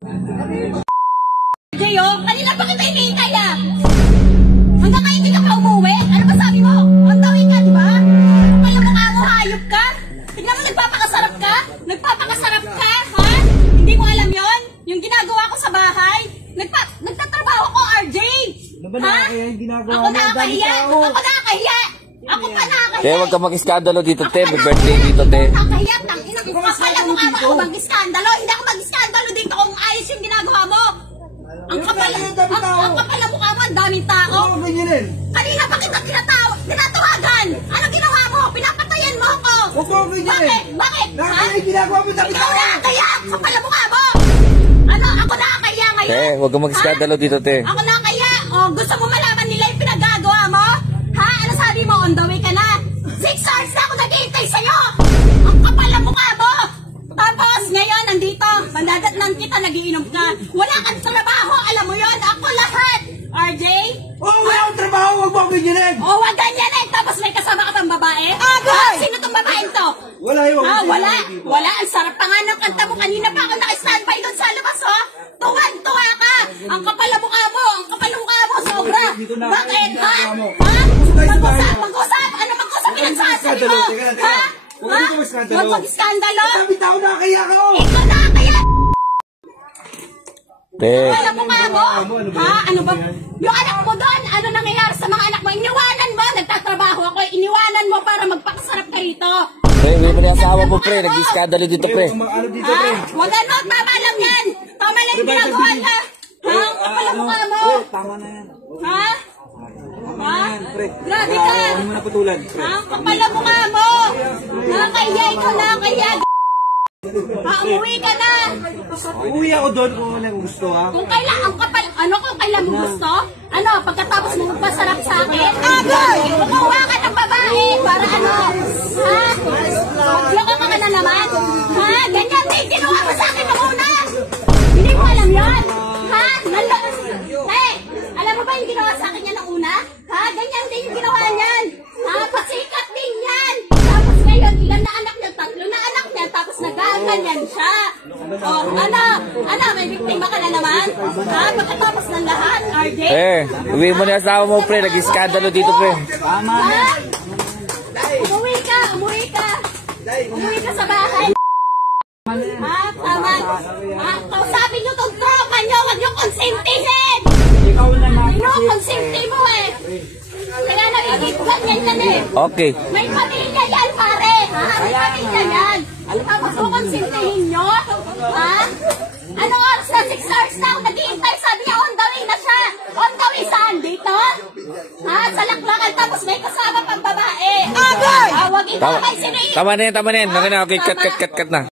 Jayo, kanina pa kita hinihintay ah. Hanggang kayo hindi ka pa umuwi? Ano ba sabi mo? Ang tawin ka, di ba? Kung alam mo nga mo, hayop ka? Tignan mo, nagpapakasarap ka? Nagpapakasarap ka, ha? Hindi mo alam yon? Yung ginagawa ko sa bahay? Nagtatrabaho ko, RJ! Ha? Ako nakakahiya! Ako nakakahiya! Ako pa nakakahiya! Te, huwag ka mag-iskandalo dito, te. May birthday dito, te. Nakakahiya, tangina. Kapala mo nga ako mag-iskandalo. Hindi ako mag-iskandalo dito kung ayos yung ginagawa mo. Ang kapala mo ka mo, ang daming tao. Kanina pa kita tinatawagan. Ano ginawa mo? Pinapatayan mo ako. Bakit? Bakit? Ikaw na, kaya kapala mo ka mo. Ano, ako nakakaya ngayon? Te, huwag ka mag-iskandalo dito, te. Ako nakakaya. O, gusto mo malaman nila yung pinagagawa mo? Ha? Ano sabi mo? On the way ka na? 6 hours na ako nag-iintay sa'yo. Ang kapala mo ka mo. Tapos, ngayon, nandito, mandadatnan kita, nagiinom ka. Wala kang trabaho, alam mo yon, ako lahat. RJ? Wala akong trabaho, huwag mo ako ganyanin. Wag ganyan. Tapos may kasama ka pang babae? Agay! Sino tong babaeng to? Wala yun. Wala. Ang sarap pa nga ng kanta mo. Kanina pa ako naka-standby doon sa labas, oh. Tuwan-tuwa ka. Ang kapal mo ka mo. Sobra. Bakit, ha? Mag-usap. Ano mag-usap pinagsasabi mo? Ha? Huwag mag-iskandalo. Sabi tao nakakaya ka, oh. Ikaw nakakaya. Te. Alam mo nga mo? Ha? Ano ba? Yung anak mo doon, ano nangyayari sa mga anak mo? Iniwanan mo, nagtatrabaho ako. Iniwanan mo para magpakasarap ka rito. Pre, hindi mo na asawa mo, pre. Nag-iskandalo dito, pre. Ano dito, Ha? pre? Wag ano, tama lang yan. Tama lang yung ginagawa ka. Ha? Ang kapal mo nga mo. Tama na yan. Ha? Ha? Pre. Grabe ka. Huwag mo na putulan. Ha? Ang kapal mo nga mo. Nakakaya, ikaw nakakaya. Ha? Umuwi ka na. Uwi ako doon kung wala kong gusto, ha? Kung kailan, ang kapal, ano kung kailan mo gusto? Ano, pagkatapos mo magpasarap sa akin? Agay! Kumuha ka ng babae para ano? Ha? Magloko ka na naman? Ha? Ganyan din, ginawa mo sa akin noong una! Hindi mo alam yun? Ha? Hey, alam mo ba yung ginawa sa akin yan noong una? Ha? Ganyan din yung ginawa niyan! Ha? Pasikat din yan! Tapos ngayon, ilan na anak niya? 3 na anak niya, tapos nagaganyan siya! O, ano, may biktima ka na naman? Ha? Pagkatapos ng lahat, RJ? Uwi mo na asawa mo, pre. Nag-iskandalo dito, pre. Ha? Umuwi ka! Umuwi ka sa bahay! Ha? Tama! Ha? Kausapin nyo itong tropa nyo! Huwag nyo konsentihin! Konsenti mo eh! Kaya nagigitgan yan eh! Okay. May pamilya yan, pare! Ha? May pamilya yan! Tapos mo konsintihin nyo? Ha? Anong oras na? 6 hours na ako nag-iintay. Sabi niya, on the way na siya. On the way saan? Dito? Ha? Sa Laklakan. Tapos may kasama pang babae. Agay! Huwag ikaw may sinigit. Tama na yan. Okay, cut na.